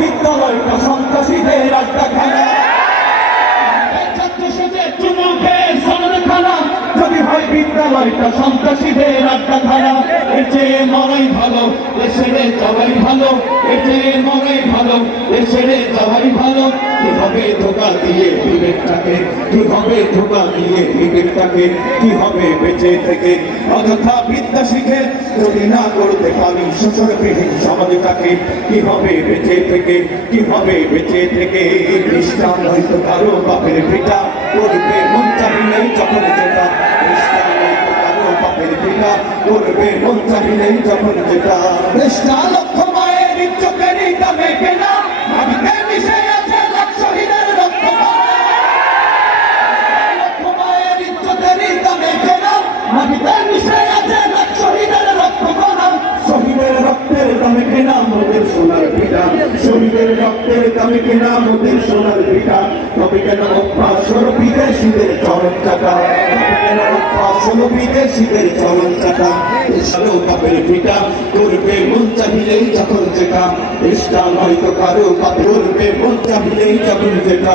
বিদ্যালয়টা সন্ত্রাসীদের আড্ডা খানা ছাত্র সেজে চুমুকে সরল খানা যদি হয় বিদ্যালয়টা সন্ত্রাসীদের আড্ডা খানা এর চেয়ে মরাই ভালো এ ছেড়ে যাওয়াই ভালো। এর চেয়ে মরাই ভালো এ ছেড়ে যাওয়াই ভালো কীভাবে ধোকা দিয়ে বিবেকটাকে কীভাবে ধোকা দিয়ে বিবেকটাকে কি হবে বেঁচে থেকে? অযথা বিদ্যা শিখে যদি না করতে পারি শোষণবিহীন সমাজটাকে, কি হবে বেঁচে থেকে? কি হবে বেঁচে থেকে? খ্রিস্টান হয়তো কারও বাপের পিতা করবে মন চাহিলেই যখন যেটা। খ্রিস্টান হয়তো কারও বাপের পিতা করবে মন চাহিলেই যখন যেটা। কৃষ্ণা লক্ষ কেনা মোদের সোনার পিতা শহীদের রক্তের দামে কেনা মোদের সোনার পিতা তবে কেন অভ্যাস হলো বিদেশিদের চরণ চাকা অভ্যাস হলো বিদেশিদের চরণ চাকা যখন যেটা। ইসলাম হয়তো কারও করবে, মন চাহিলেই যখন যেটা।